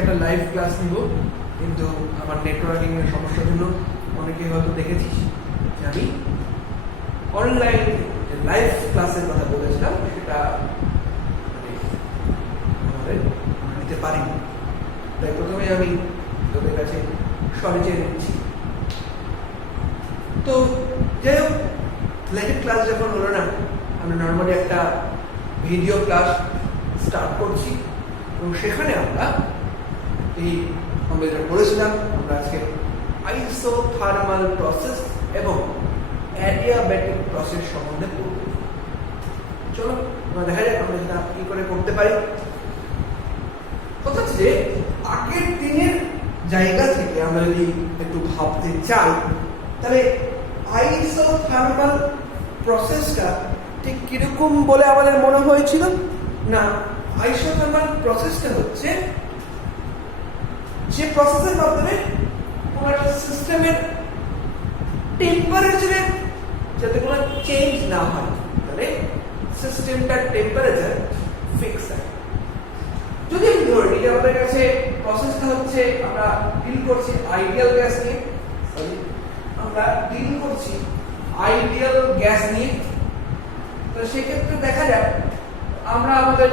একটা live class নিব, কিন্তু আমার নেটওয়ার্কিং এর সমস্যার জন্য অনেকে হয়তো দেখেছিস যে আমি অনলাইন লাইভ ক্লাসের কথা বলেছিলাম, সেটা আমাদের নিতে পারিনি। তাই প্রথমে আমি তোদের কাছে সরি চেয়ে নিচ্ছি। তো যাই হোক, লাইভ ক্লাস যখন হলো না, আমরা নর্মালি একটা ভিডিও ক্লাস স্টার্ট করছি এবং সেখানে আমরা যেটা বলেছিলাম, আমরা আজকে আইসোথার্মাল প্রসেস এবং অ্যাডিয়াব্যাটিক প্রসেস সম্বন্ধে পড়ব। চলো আমরা দেখা যাক আমরা সেটা কি করে করতে পারি। কথা হচ্ছে যে আগের দিনের জায়গা থেকে আমরা যদি একটু ভাবতে চাই, তাহলে আইসোথার্মাল প্রসেসটা ঠিক কিরকম বলে আমাদের মনে হয়েছিল না? আইসোথার্মাল প্রসেসটা হচ্ছে যে প্রসেসের মাধ্যমে কোন একটা সিস্টেমের টেম্পারেচারে যাতে কোনো চেঞ্জ না হয়, তাহলে সিস্টেমটার টেম্পারেচার ফিক্স হয়। যদি আমি ধরি যে আমাদের কাছে প্রসেসটা হচ্ছে আমরা ডিল করছি আইডিয়াল গ্যাস নিয়ে, তো সেক্ষেত্রে দেখা যায় আমরা আমাদের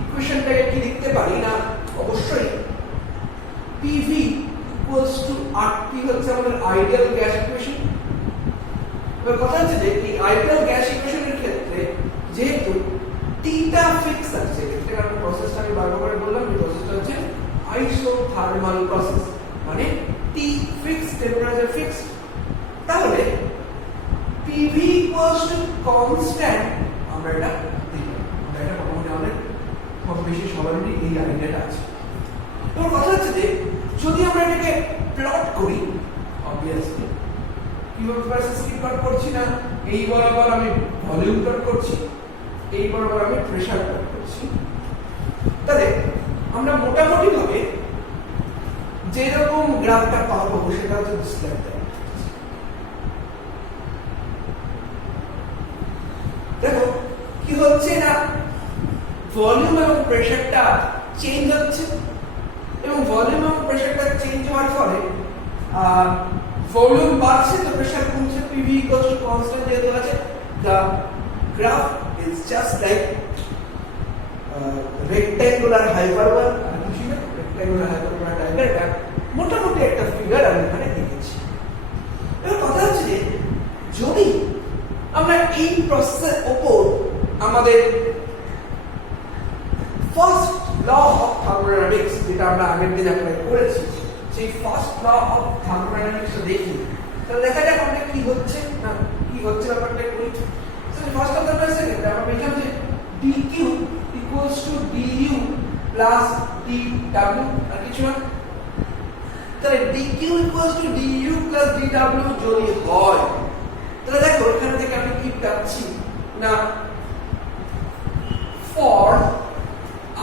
ইকুয়েশনটাকে কি লিখতে পারি না? অবশ্যই PV = RT হচ্ছে আমাদের আইডিয়াল গ্যাস ইকুয়েশন। এবার কথা হচ্ছে যে এই আইডিয়াল গ্যাস ইকুয়েশনের ক্ষেত্রে যেহেতু টিটা ফিক্স আছে, এক্ষেত্রে একটা প্রসেসটা আমি বারবার করে বললাম, এই প্রসেসটা হচ্ছে আইসোথার্মাল প্রসেস, মানে টি ফিক্স, টেম্পারেচার ফিক্স। তাহলে PV কনস্ট্যান্ট আমরা এটা দেখলাম, এটা মোটামুটি আমাদের কম বেশি সবারই এই আইডিয়াটা আছে। এবার কথা হচ্ছে যে যদি আমরা এটাকে প্লট করি, অবভিয়াসলি কিভাবে প্রসেস কি প্লট করছি না, এই বরাবর আমি ভলিউম প্লট করছি, এই বরাবর আমি প্রেসার প্লট করছি, তাহলে আমরা মোটামুটি ভাবে যেরকম গ্রাফটা পাবো সেটা হচ্ছে ডিসপ্লে। দেখো কি হচ্ছে না, ভলিউম এবং প্রেসারটা চেঞ্জ হচ্ছে এবং ভলিউম এবং প্রেসারটা চেঞ্জ হওয়ার ফলে ভলিউম বাড়ছে তো প্রেসার কমছে। PV কনস্ট্যান্ট যেহেতু আছে, the graph is just like rectangular hyperbola, rectangular hyperbola diagram, মোটামুটি একটা ফিগার আমি এখানে লিখেছি। এবার কথা হচ্ছে যে যদি আমরা এই প্রসেসের উপর আমাদের ফার্স্ট ল অফ থার্মোডাইনামিক্স, যেটা আমরা আগের দিন অ্যাপ্লাই করেছি, সেই ফার্স্ট ল অফ থার্মোডাইনামিক্স দেখি, তাহলে দেখা যাক আমাদের কি হচ্ছে না কি হচ্ছে ব্যাপারটা একটু। ফার্স্ট অফ থার্মোডাইনামিক্স থেকে আমরা পেলাম যে dq = du plus dw, আর কিছু না। তাহলে dq = du plus dw যদি হয়, তাহলে দেখো এখান থেকে আমি কি পাচ্ছি না, ফর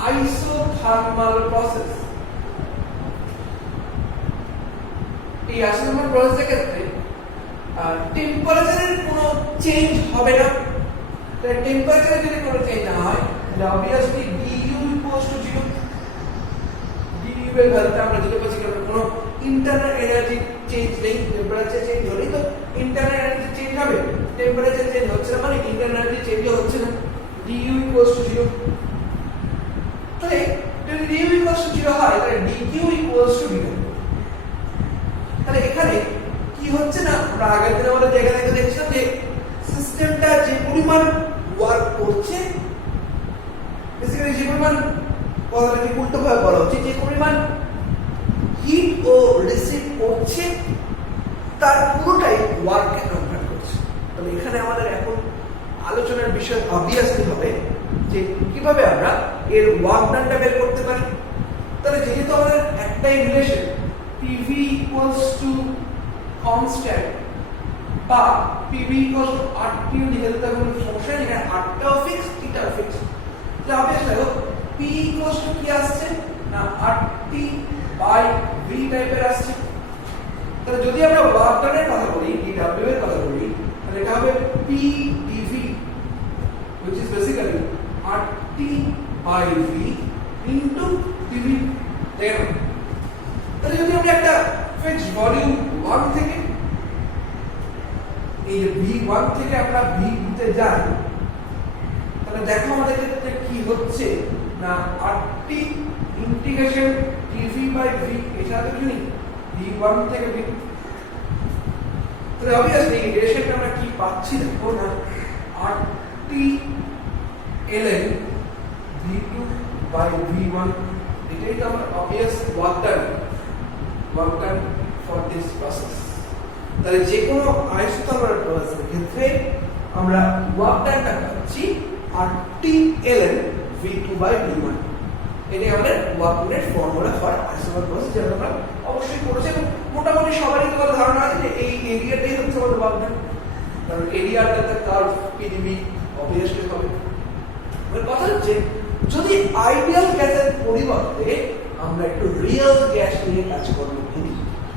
আইসোথার্মাল প্রসেস, এই আইসোথার্মাল প্রসেসের ক্ষেত্রে টেম্পারেচারের কোনো চেঞ্জ হবে না। তাহলে টেম্পারেচারে যদি কোনো চেঞ্জ না হয়, তাহলে অবভিয়াসলি du = 0, du এর ভ্যালুটা আমরা যেটা পাচ্ছি, কারণ কোনো ইন্টারনাল এনার্জি চেঞ্জ নেই। টেম্পারেচার চেঞ্জ হলেই তো ইন্টারনাল এনার্জি চেঞ্জ হবে, টেম্পারেচার চেঞ্জ হচ্ছে না মানে ইন্টারনাল এনার্জি চেঞ্জ হচ্ছে না। du = 0, তাহলে যদি du = 0 হয়, তাহলে dq = dw। তাহলে এখানে কি হচ্ছে না, আমরা আগের দিন আমাদের জায়গা থেকে দেখছিলাম যে সিস্টেমটা যে পরিমাণ ওয়ার্ক করছে, বেসিক্যালি যে পরিমাণ, কথাটাকে উল্টোভাবে বলা হচ্ছে, যে পরিমাণ হিট ও রিসিভ করছে তার পুরোটাই ওয়ার্ককে কনভার্ট করছে। তবে এখানে আমাদের এখন আলোচনার বিষয় অবভিয়াসলি হবে যে কিভাবে আমরা এর ওয়ার্ক ডানটা বের করতে পারি। তাহলে যেহেতু আমাদের একটাই রিলেশন PV = কনস্ট্যান্ট বা PV = RT লিখে দিতে কোনো সমস্যা নেই, এখানে Rটাও ফিক্স, থিটাও ফিক্স। তাহলে অবভিয়াসলি দেখো P = কি আসছে না, RT/V টাইপের আসছে। তাহলে যদি আমরা ওয়ার্ক ডানের কথা বলি, dw এর কথা বলি, তাহলে এটা হবে PdV, which is basically RT/V into PV volume 1 থেকে এই যে V1 থেকে আমরা V2 তে যাই, তাহলে দেখো আমাদের ক্ষেত্রে কি হচ্ছে না RT integration dv by v এটা তো কি V1 থেকে V2। তাহলে obviously এই রিলেশনটা আমরা কি পাচ্ছি দেখো না RT ln V2 by V1, এটাই তো আমরা obvious work done for this process। তাহলে যে কোনো আইসোথার্মাল প্রসেসের ক্ষেত্রে আমরা ওয়ার্ক ডানটা পাচ্ছি RT ln V2 by V1। এটাই আমাদের ওয়ার্ক ডানের ফর্মুলা ফর আইসোথার্মাল প্রসেস, যেটা আমরা অবশ্যই পড়েছি এবং মোটামুটি সবারই তো ধারণা আছে যে এই এরিয়াটাই হচ্ছে আমাদের ওয়ার্ক ডান, কারণ এরিয়াটা একটা কার্ভ PdV অবভিয়াসলি হবে। এর কথা হচ্ছে যদি আইডিয়াল গ্যাসের পরিবর্তে আমরা একটু রিয়েল গ্যাস নিয়ে কাজ করব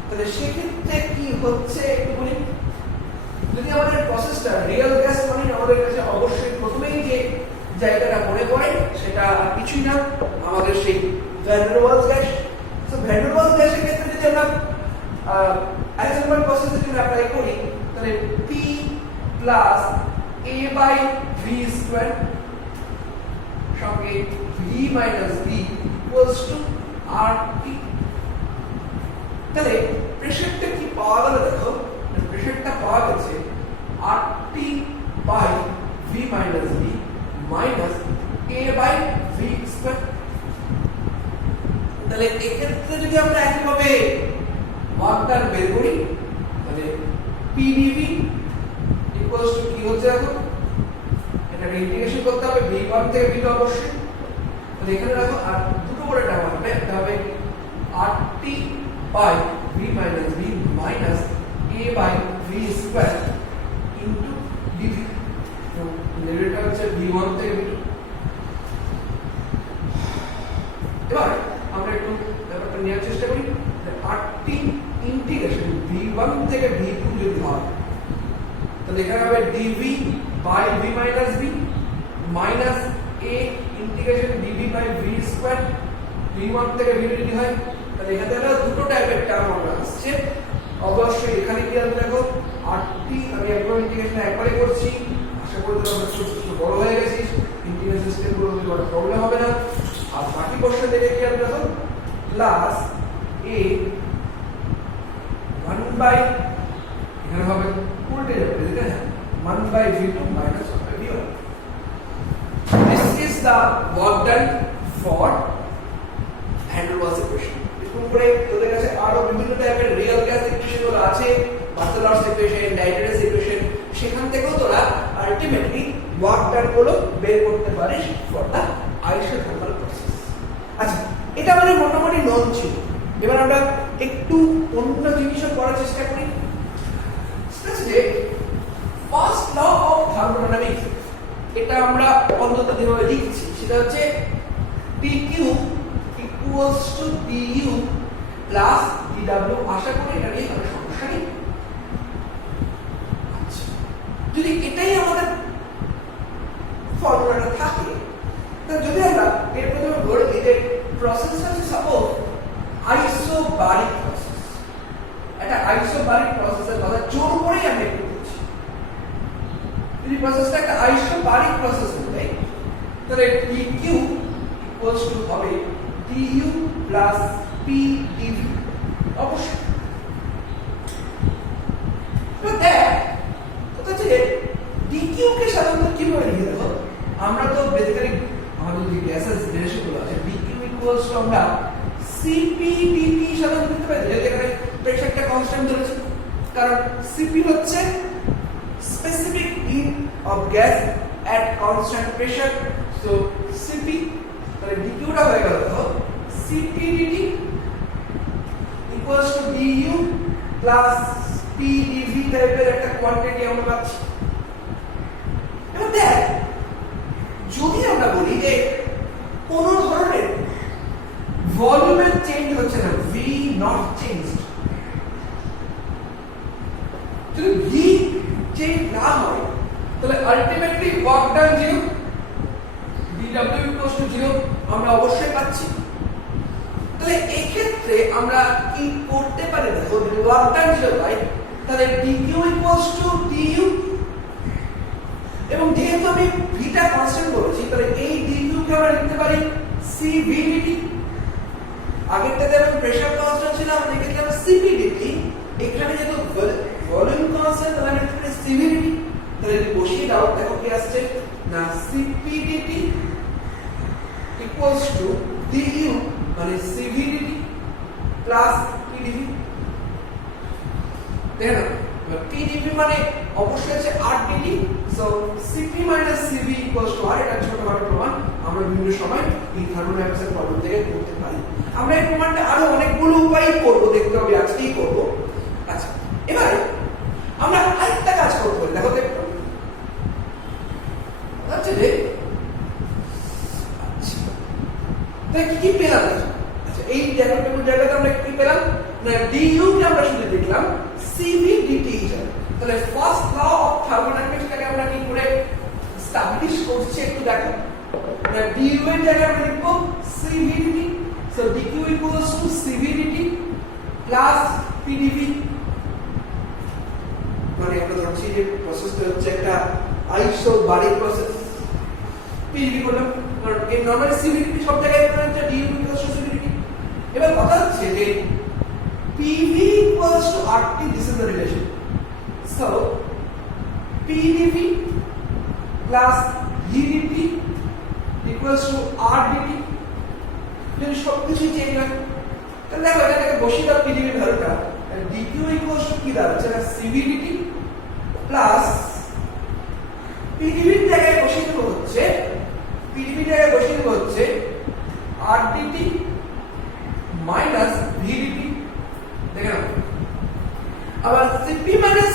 তাহলে সেক্ষেত্রে কি হচ্ছে একটু বলি। যদি আমাদের প্রসেসটা রিয়েল গ্যাস মানে আমাদের কাছে অবশ্যই প্রথমেই যে জায়গাটা মনে পড়ে সেটা আর কিছুই না আমাদের সেই ভ্যান ডের ওয়ালস গ্যাস। সো ভ্যান ডের ওয়ালস গ্যাসের ক্ষেত্রে যদি আমরা আইসোথার্মাল প্রসেসের জন্য অ্যাপ্লাই করি তাহলে P plus A by V square সঙ্গে V minus V equals to RT। তাহলে প্রেসারটা কি পাওয়া গেল দেখো, প্রেসারটা পাওয়া গেছে RT by V minus V minus A by V square. তাহলে এক্ষেত্রে যদি আমরা একইভাবে ওয়ার্কটা বের করি তাহলে PdV ইকুয়ালস টু কি হচ্ছে দেখো, এটা ইন্টিগ্রেশন করতে হবে V1 থেকে V2 অবশ্যই। তাহলে এখানে রাখো আর দুটো করে টার্ম হবে, এটা হবে RT by V minus V minus A by V square into dV। তো লেভেলটা হচ্ছে V1 থেকে V2। এবার আমরা একটু ব্যাপারটা নেওয়ার চেষ্টা করি। RT ইন্টিগ্রেশন V1 থেকে V2 যদি হয় তাহলে এখানে হবে dV by V minus V minus A integration dV by V square. V1 থেকে V2 যদি হয় তাহলে এখানে দুটো টাইপের টার্ম আমরা আসছে। অবশ্যই এখানে কি আছে দেখো RT আমি একবার ইন্টিগ্রেশন একবারই করছি, আশা করি তোমরা ছোট বড় হয়ে গেছিস, ইন্টিগ্রেশন সিস্টেম গুলো কোনো প্রবলেম হবে না। আর বাকি পোরশন দেখে কি আছে দেখো প্লাস A 1 বাই এখানে হবে উল্টে যাবে ঠিক আছে 1 by V2 minus 1 by V1। This is the work done for Van der Waals equation। উপরে তোদের কাছে আরো বিভিন্ন টাইপের রিয়েল গ্যাস ইকুয়েশন গুলো আছে, বার্নওয়ালস ইকুয়েশন, ডাইটেরাস ইকুয়েশন, সেখান থেকেও তোরা আলটিমেটলি ওয়ার্ক ডান গুলো বের করতে পারিস ফর দা আইসোথার্মাল প্রসেস। আচ্ছা, এটা মানে মোটামুটি নন ছিল। এবার আমরা একটু অন্য জিনিসও করার চেষ্টা করি। সেটা যে ফার্স্ট ল অফ থার্মোডাইনামিক্স, এটা আমরা অন্তত যেভাবে লিখছি সেটা হচ্ছে PQ equals to DU plus DW। আশা করি এটা নিয়ে কোনো সমস্যা নেই। আচ্ছা, যদি এটাই আমাদের ফর্মুলাটা থাকে তাহলে যদি আমরা এর প্রথমে ধরে নিই যে প্রসেসটা হচ্ছে সাপোজ আইসোবারিক প্রসেস, একটা আইসোবারিক প্রসেসের কথা জোর করেই আমি একটু বলছি। যদি প্রসেসটা একটা আইসোবারিক প্রসেস হয় তাহলে PQ ইকুয়ালস টু হবে DU প্লাস PdV অবশ্যই। তো দেখ কথা হচ্ছে DQ কে সাধারণত কিভাবে লিখে দেবো, আমরা তো বেসিক্যালি আমাদের যে গ্যাসের রিলেশন গুলো আছে DQ ইকুয়ালস টু আমরা CpdT সাধারণত লিখতে পারি, যেটা এখানে প্রেসারটা কনস্ট্যান্ট ধরেছে, কারণ Cp হচ্ছে specific heat of gas at constant pressure. So Cp তাহলে dq টা হয়ে গেল তো Cp/dt equals to du plus Pdv টাইপের একটা কোয়ান্টিটি আমরা পাচ্ছি। এবার দেখ যদি আমরা বলি যে কোন ধরনের ভলিউমের চেঞ্জ হচ্ছে না, v নট চেঞ্জড, যদি v চেঞ্জ না হয় তাহলে ultimately work done 0, dw equals to 0 আমরা অবশ্যই পাচ্ছি। তাহলে এই ক্ষেত্রে ক্ষেত্রে আমরা কি করতে পারি দেখো যদি ওয়ার্ক ডান হিসেবে পাই তাহলে dq ইকুয়ালস টু du এবং যেহেতু আমি ভিটা কনস্ট্যান্ট বলেছি তাহলে এই dq কে আমরা লিখতে পারি cv dt আগেরটাতে আমি প্রেসার কনস্ট্যান্ট ছিল আমরা লিখেছিলাম cp dt এখানে যেহেতু ভলিউম কনস্ট্যান্ট তাহলে আমি লিখতে পারি cv dt তাহলে যদি বসিয়ে দাও দেখো কি আসছে না cp dt equals to du মানে cv dt plus pdv দেখো pdv মানে অবশ্যই আছে r dt so cp cv equals to r এটা ছোটখাটো প্রমাণ আমরা বিভিন্ন সময় এই থার্মোডাইনামিক্সের প্রবলেম থেকে করতে পারি আমরা এই প্রমাণটা আরো অনেকগুলো উপায়ে করব দেখতে হবে আজকেই করব আচ্ছা এবারে আমরা আরেকটা কাজ করব দেখো তো একটু আচ্ছা রে আচ্ছা তাই কি পেলাম আচ্ছা এই জায়গাতে আমরা কি পেলাম না du কে আমরা শুধু দেখলাম cv dt হিসাবে তাহলে ফার্স্ট ল অফ থার্মোডাইনামিক্সটাকে আমরা কি করে এস্টাবলিশ করছি একটু দেখো না du এর জায়গায় আমরা লিখব cv dt so dq equals to cv dt plus pdv মানে আমরা ধরছি যে প্রসেসটা হচ্ছে একটা আইসোবারিক প্রসেস pdv করলাম কারণ এই নরমাল cv dt সব জায়গায় আমরা একটা du equals to cv dt এবার কথা হচ্ছে যে pv equals to rt this is the relation so pdv plus vdt equals to r dt যদি সবকিছু চেঞ্জ হয় তাহলে দেখো এটাকে বসিয়ে দাও pdv ভ্যালুটা dq equals to কি দাঁড়াচ্ছে না cv dt plus pdv এর জায়গায় বসিয়ে দেব হচ্ছে pdv এর জায়গায় বসিয়ে দেব হচ্ছে r dt minus vdt দেখো আবার cp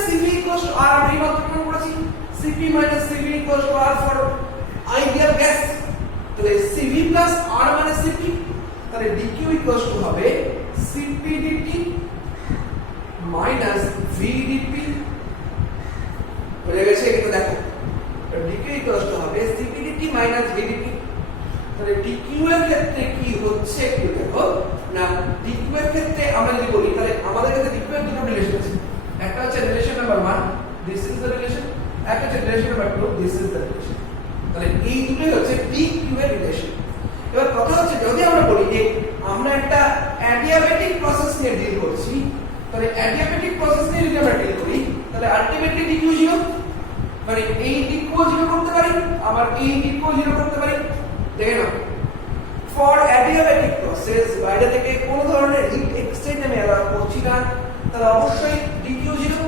cv equals to r আমরা এইমাত্র প্রমাণ করেছি cp cv equals to r for ideal gas তাহলে cv plus r মানে cp তাহলে dq equals to হবে cp dt minus vdp হয়ে গেছে এটা দেখো dq equals to হবে cp dt minus vdp তাহলে dq এর ক্ষেত্রে কি হচ্ছে একটু দেখো না dq এর ক্ষেত্রে আমরা যদি বলি তাহলে আমাদের কাছে dq এর দুটো রিলেশন আছে একটা হচ্ছে relation number 1 this is the relation একটা হচ্ছে relation number 2 this is the relation তাহলে এই দুটোই হচ্ছে dq এর রিলেশন এবার কথা হচ্ছে যদি আমরা বলি যে আমরা একটা অ্যাডিয়াবেটিক প্রসেস নিয়ে ডিল করছি তাহলে অ্যাডিয়াবেটিক প্রসেস নিয়ে যদি আমরা ডিল করি তাহলে আলটিমেটলি dq 0 মানে এই dq 0 করতে পারি আবার এই dq 0 করতে পারি দেখেন না ফর অ্যাডিয়াবেটিক প্রসেস বাইরে থেকে কোনো ধরনের হিট এক্সচেঞ্জ আমি অ্যালাউ করছি না তাহলে অবশ্যই dq 0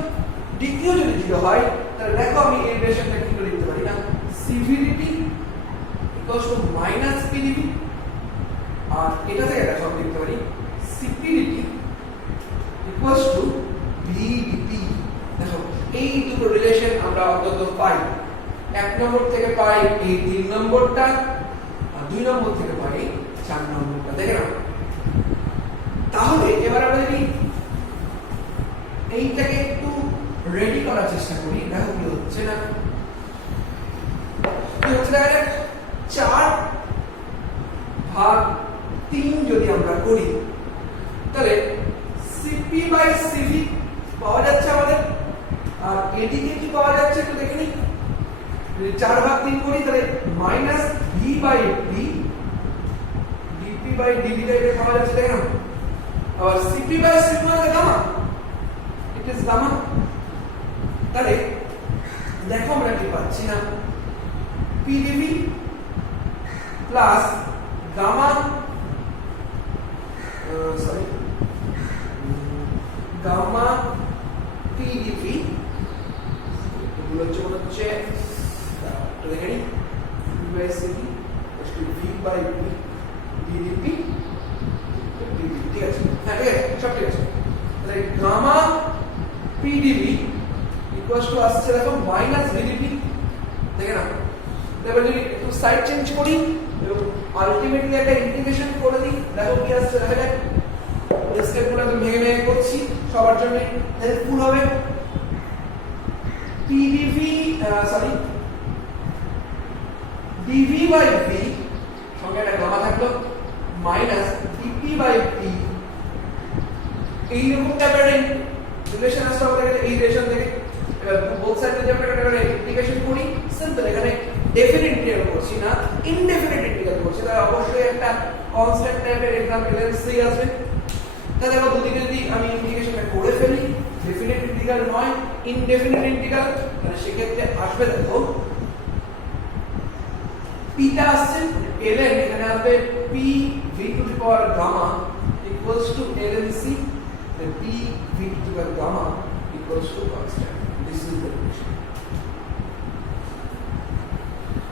dq যদি 0 হয় তাহলে দেখো আমি এই রিলেশনটা কি করে লিখতে পারি না cv dt equals to minus pdv আর এটা থেকে দেখো আমি লিখতে পারি cp dt equals to vdp দেখো এই দুটো রিলেশন আমরা অন্তত পাই এক নম্বর থেকে পাই এই 3 নম্বরটা আর 2 নম্বর থেকে পাই 4 নম্বরটা দেখেন না তাহলে এবার আমরা যদি এইটাকে একটু রেডি করার চেষ্টা করি দেখো কি হচ্ছে না কি হচ্ছে দেখেন 4 ভাগ 3 যদি আমরা করি তাহলে cp বাই cv পাওয়া যাচ্ছে আমাদের আর এদিকে কি পাওয়া যাচ্ছে একটু দেখে নিই যদি 4 ভাগ 3 করি তাহলে minus v by p dp by dv এটা পাওয়া যাচ্ছে দেখেন আবার cp বাই cv মানে গামা ইট ইজ গামা তাহলে দেখো আমরা কি পাচ্ছি না pdv plus gamma gamma pdv এগুলো হচ্ছে তো দেখেন v by cv v by p dp ঠিক আছে হ্যাঁ ঠিক আছে সব ঠিক আছে তাহলে gamma pdv equals to আসছে দেখো minus vdp দেখেন না এবার যদি একটু সাইড চেঞ্জ করি এবং আলটিমেটলি একটা ইন্টিগ্রেশন করে দিই দেখো কি আসছে দেখা যাক স্টেপগুলো তো ভেঙে করছি সবার জন্য হেল্পফুল হবে pdv dv v সঙ্গে একটা গামা থাকলো মাইনাস dp p এইরকম টাইপের রিলেশন আসতে হবে এই রিলেশন থেকে এবার বোথ সাইড যদি আমরা একটা ইন্টিগ্রেশন করি সিম্পল এখানে ডেফিনিট ইন্টিগ্রাল করছি না ইনডেফিনিট ইন্টিগ্রাল করছি তাহলে অবশ্যই একটা কনস্ট্যান্ট টাইপের এক্সাম্পল এলসি আসবে তাহলে আবার দুদিকে যদি আমি ইন্টিগ্রেশনটা করে ফেলি ডেফিনিট ইন্টিগ্রাল নয় ইনডেফিনিট ইন্টিগ্রাল তাহলে সেক্ষেত্রে আসবে দেখো পিটা আসছে ln এখানে আসবে p v to the power gamma equals to ln c p v to the power gamma equals to constant this is the equation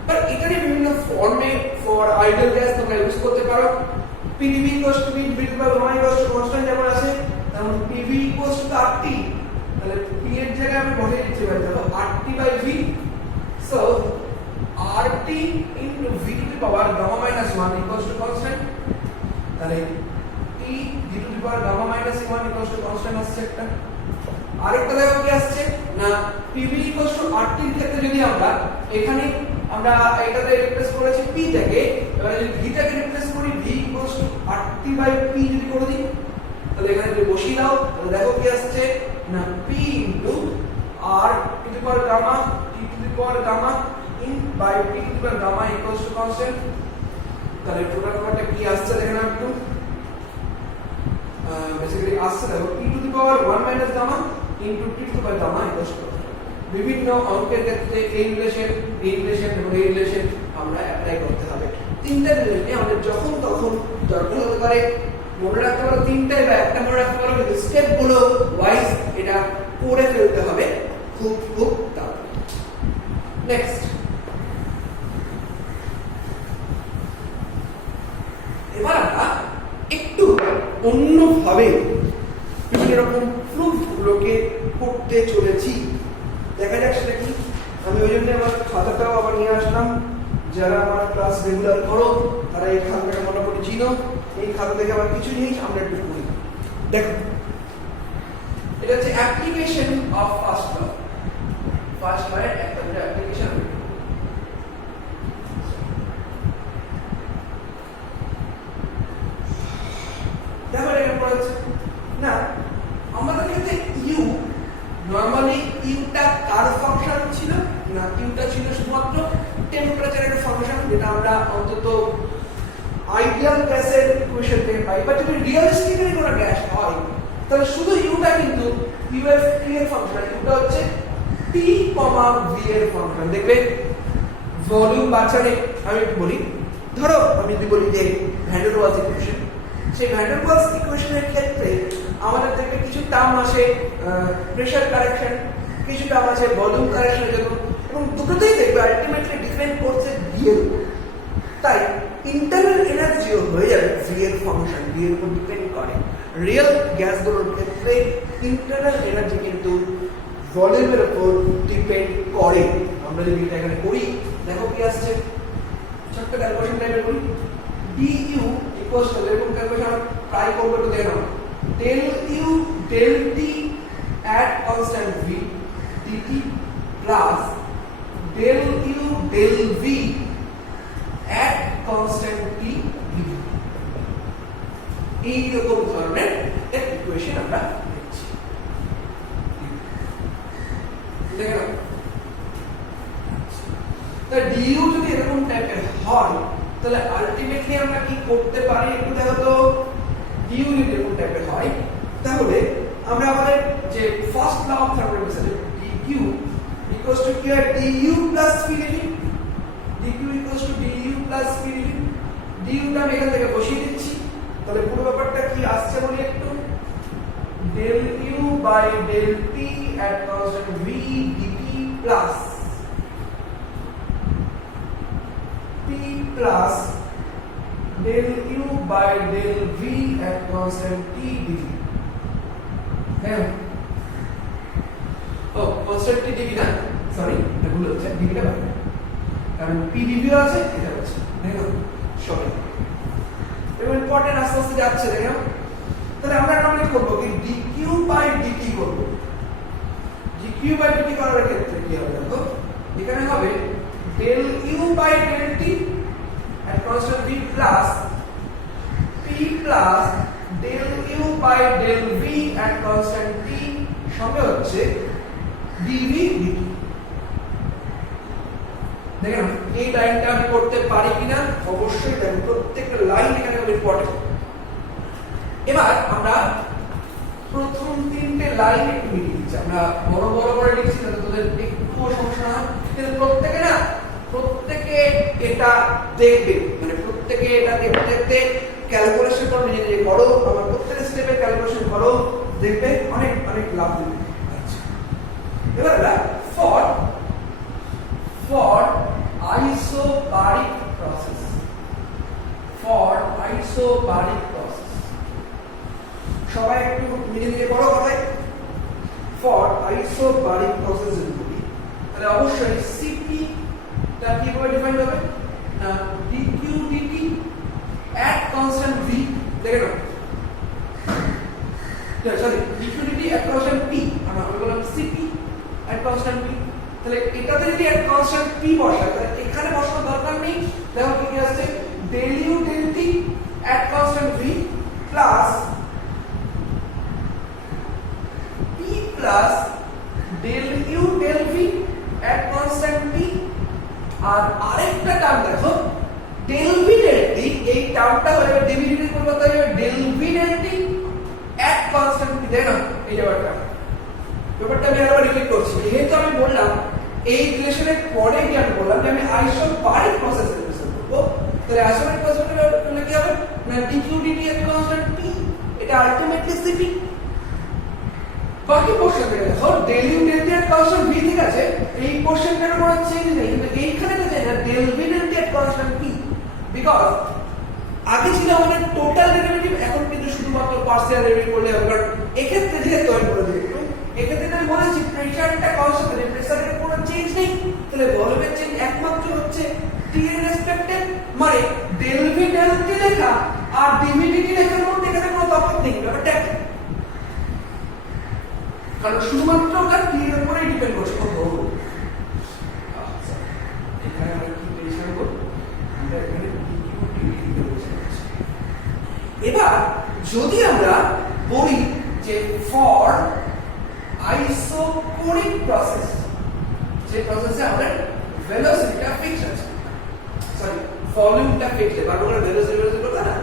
but এটারই বিভিন্ন ফর্মে ফর আইডিয়াল গ্যাস তোমরা ইউজ করতে পারো pdv equals to v to the power gamma equals to constant যেমন আছে তেমন pv equals to rt তাহলে p এর জায়গায় আমি বসিয়ে দিতে পারি দেখো rt by v so RT into V to the power gamma minus 1 equals to constant তাহলে T V to the power gamma minus 1 equals to constant আসছে একটা আরেকটা দেখো কি আসছে না PV equals to RT এর ক্ষেত্রে যদি আমরা এখানে আমরা এটাতে রিপ্লেস করেছি P থেকে এবারে যদি V টাকে রিপ্লেস করি V equals to RT by P যদি করে দিই তাহলে এখানে যদি বসিয়ে দাও তাহলে দেখো কি আসছে না P into R to the power gamma T to the power gamma in by p to the power gamma equals to constant তাহলে টোটাল পার্টটা কি আসছে দেখেন একটু বেসিক্যালি আসছে দেখো p to the power 1 minus gamma into t to the power gamma equals to বিভিন্ন অঙ্কের ক্ষেত্রে এই রিলেশন এবং এই রিলেশন আমরা অ্যাপ্লাই করতে হবে তিনটা রিলেশনে আমাদের যখন তখন দরকার হতে পারে মনে রাখতে পারো তিনটাই বা একটা মনে রাখতে পারো কিন্তু স্টেপ গুলো ওয়াইজ এটা করে ফেলতে হবে খুব তাড়াতাড়ি নেক্সট এবার আমরা একটু অন্যভাবে বিভিন্ন রকম প্রুফগুলোকে করতে চলেছি দেখা যাক সেটা কি আমি ওই জন্য আমার খাতাটাও আবার নিয়ে আসলাম যারা আমার ক্লাস রেগুলার করো তারা এই খাতাটা মোটামুটি চিনো এই খাতা থেকে আবার কিছু জিনিস আমরা একটু করি দেখো এটা হচ্ছে অ্যাপ্লিকেশন অফ ফার্স্ট ল এর একটা অ্যাপ্লিকেশন দেখো এটা পড়াচ্ছে না আমাদের ক্ষেত্রে ইউ নরমালি ইউটা কার ফাংশন ছিল না ইউটা ছিল শুধুমাত্র টেম্পারেচারের ফাংশন যেটা আমরা অন্তত আইডিয়াল গ্যাসের ইকুয়েশন থেকে পাই বা যদি রিয়েলিস্টিক্যালি কোনো গ্যাস হয় তাহলে শুধু ইউটা কিন্তু ইউ এর ফাংশন ইউটা হচ্ছে t, v এর ফাংশন দেখবে ভলিউম বাড়ালে আমি একটু বলি ধরো আমি যদি বলি যে ভ্যান ডের ওয়ালস ইকুয়েশন সেই ভ্যান ডের ওয়ালস ইকুয়েশনের ক্ষেত্রে আমাদের দেখবে কিছু টার্ম আসে প্রেসার কারেকশন কিছু টার্ম আছে ভলিউম কারেকশনের জন্য এবং দুটোতেই দেখবে আলটিমেটলি ডিপেন্ড করছে v এর উপর তাই ইন্টারনাল এনার্জিও হয়ে যাবে v এর ফাংশন v এর উপর ডিপেন্ড করে রিয়েল গ্যাসগুলোর ক্ষেত্রে ইন্টারনাল এনার্জি কিন্তু ভলিউমের উপর ডিপেন্ড করে আমরা যদি এটা এখানে করি দেখো কি আসছে ছোট্ট ক্যালকুলেশন টাইপের করি du ইকুয়ালস টু এরকম ক্যালকুলেশন ট্রাই করব একটু দেখে নাও del u del t at constant v dt plus del u del v at constant t dt এই রকম ধরনের একটা ইকুয়েশন আমরা লিখছি দেখে নাও তা du যদি এরকম টাইপের হয় তাহলে আলটিমেটলি আমরা কি করতে পারি একটু দেখো তো du যদি এরকম টাইপের হয় তাহলে আমরা আমাদের যে first law of thermodynamics dq equals to কি হয় du প্লাস v লিখি dq equals to du plus v লিখি du টা আমি এখান থেকে বসিয়ে দিচ্ছি তাহলে পুরো ব্যাপারটা কি আসছে বলি একটু del u by del t at constant v dt plus p plus del u by del v at constant t dt হ্যাঁ ও constant t dt না সরি এটা ভুল হচ্ছে dt টা বাইরে কারণ p dv আছে এটা হচ্ছে দেখো সরি এবং ইম্পর্টেন্ট আস্তে আস্তে যাচ্ছে দেখো তাহলে আমরা নরমালি করব কি dq by dt করব dq by dt করার ক্ষেত্রে কি হবে দেখো এখানে হবে del u by del t at constant v plus p plus del u by del V at constant T সঙ্গে হচ্ছে ডিভি ডিটি। দেখেন এই লাইনটা আমি করতে পারি কিনা, অবশ্যই দেখেন প্রত্যেকটা লাইন এখানে খুব ইম্পর্টেন্ট। এবার আমরা প্রথম তিনটে লাইন একটু মিলিয়ে দিচ্ছি, আমরা বড় বড় করে লিখছি যাতে তোদের একটুও সমস্যা না হয়, কিন্তু প্রত্যেকে এটা দেখবে, মানে প্রত্যেকে এটা দেখতে দেখতে ক্যালকুলেশন করো, নিজে নিজে করো, আমার প্রত্যেকটা স্টেপে ক্যালকুলেশন করো, দেখবে অনেক অনেক লাভ দিবে। আচ্ছা এবার for isobaric process, সবাই একটু নিজে নিজে বড় কথায় for isobaric process এর বলি, তাহলে অবশ্যই Cp টা কিভাবে ডিফাইন হবে না dq dt at constant v, দেখো না sorry dq dt at constant p, আমরা বললাম Cp at constant p, তাহলে এটাতে যদি at constant p বসাই তাহলে এখানে বসানোর দরকার নেই, দেখো কি আসছে del u del t at constant v plus p plus del u del v at constant t, আর আরেকটা টার্ম দেখো del v del t, এই টার্মটা হলো ডিভিডেন্ড পরিবর্তে হবে del v del t at constant t, দেখো এই ব্যাপারটা আমি আবার রিপিট করছি, যেহেতু আমি বললাম এই রিলেশনের পরে কি আমি বললাম যে আমি আইসোবারিক প্রসেস রিপ্রেজেন্ট করব, তাহলে আইসোবারিক প্রসেস মানে কি হবে না dq dt at constant p, এটা আলটিমেটলি Cp। বাকি পোরশনটা দেখো del u del t at constant v, ঠিক আছে, এই পোরশনটার কোনো চেঞ্জ নেই, কিন্তু এইখানে তো চেঞ্জ আছে del v del t at constant p, because আগে ছিল আমাদের টোটাল ডেরিভেটিভ, এখন কিন্তু শুধুমাত্র পার্সিয়াল ডেরিভেটিভ করলে হবে, কারণ এক্ষেত্রে যেহেতু আমি বলে দিই এক্ষেত্রে আমি বলেছি প্রেসারটা কনস্ট্যান্ট, প্রেসারের কোনো চেঞ্জ নেই, তাহলে ভলিউমের চেঞ্জ একমাত্র হচ্ছে t এর রেসপেক্টে, মানে del v del t লেখা আর dv dt লেখার মধ্যে এখানে কোনো তফাৎ নেই, ব্যাপারটা কারণ শুধুমাত্র ওটা t এর উপরেই ডিপেন্ড করছে কত। আচ্ছা এখানে আমরা কি পেয়েছি বল, আমরা এখানে dq dt দিতে বলছি। এবার যদি আমরা বলি যে ফর আইসোকোরিক প্রসেস, যে প্রসেসে আমাদের ভেলোসিটিটা ফিক্স আছে, সরি ভলিউমটা ফিক্স আছে, বারবার ভেলোসিটি করতে না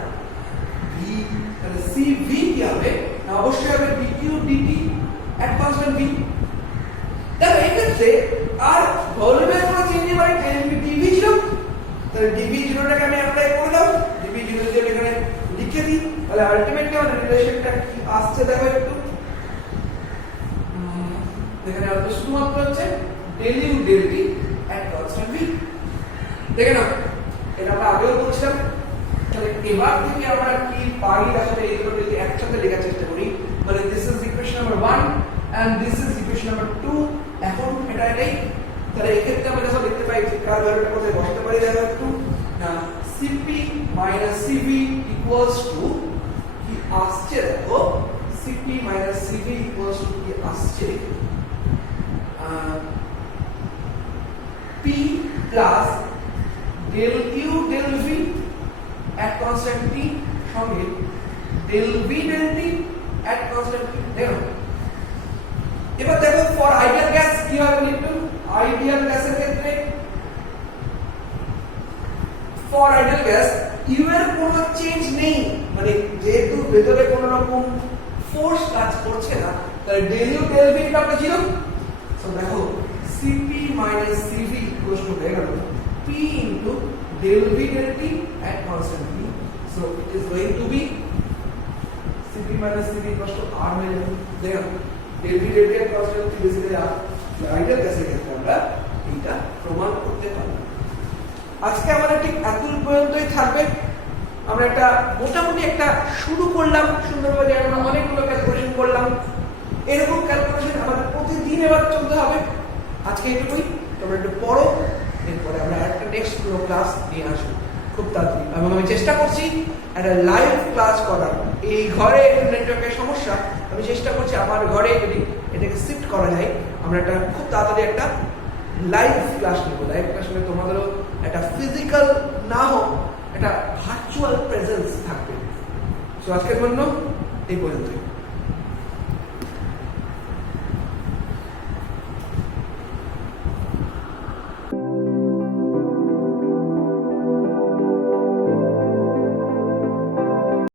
v, তাহলে cv কি হবে না অবশ্যই হবে dq dt at constant v। দেখো এই ক্ষেত্রে আর ভলিউমের কোনো চেঞ্জ নেই, মানে dv ছিল, তাহলে dv 0 টাকে আমি অ্যাপ্লাই করে দাও, dv 0 যদি আমি এখানে লিখে দিই তাহলে আলটিমেটলি আমাদের রিলেশনটা কি আসছে দেখো একটু, এখানে আমাদের শুধুমাত্র হচ্ছে del u del t at constant v, দেখে নাও এটা আমরা আগেও বলছিলাম। তাহলে এবার থেকে আমরা কি পাই দেখো এইগুলো যদি একসাথে লেখার চেষ্টা করি, মানে this is equation number 1 and this is equation number 2, এখন এটা এটাই, তাহলে এই ক্ষেত্রে আমরা দেখো দেখতে পাই যে কার ভ্যালুটা কোথায় বসাতে পারি, দেখো একটু না Cp Cv equals to কি আসছে, দেখো Cp Cv equals to কি আসছে p plus del u del v at constant t সঙ্গে del v del t at constant t, দেখো এবার দেখো ফর আইডিয়াল গ্যাস কি হবে একটু, আইডিয়াল গ্যাসের ক্ষেত্রে ফর আইডিয়াল গ্যাস u এর কোনো চেঞ্জ নেই, মানে যেহেতু ভেতরে কোনো রকম ফোর্স কাজ করছে না, তাহলে del u del v টা আমরা ছিল, সো দেখো Cp Cv equals to হয়ে গেল p into del v del t at constant t, so it is going to be Cp Cv equals to r হয়ে যাবে, দেখো del v del t at constant t basically ideal গ্যাসের ক্ষেত্রে আমরা এটা প্রমাণ করতে পারি। আজকে আমাদের ঠিক এতদূর পর্যন্তই থাকবে, আমরা একটা মোটামুটি একটা শুরু করলাম সুন্দরভাবে, আমরা অনেকগুলো ক্যালকুলেশন করলাম, এরকম ক্যালকুলেশন আমাদের প্রতিদিন এবার চলতে হবে। আজকে এটুকুই, তোমরা একটু পড়ো, এরপরে আমরা একটা নেক্সট কোনো ক্লাস নিয়ে আসবো খুব তাড়াতাড়ি, এবং আমি চেষ্টা করছি একটা লাইভ ক্লাস করার। এই ঘরে নেটওয়ার্কের সমস্যা, আমি চেষ্টা করছি আমার ঘরে যদি এটাকে শিফট করা যায়, আমরা একটা খুব তাড়াতাড়ি একটা লাইভ ক্লাস নেবো। লাইভ ক্লাস নিয়ে তোমাদেরও একটা ফিজিক্যাল না হোক একটা ভার্চুয়াল প্রেজেন্স থাকবে। সো আজকের জন্য এই পর্যন্তই।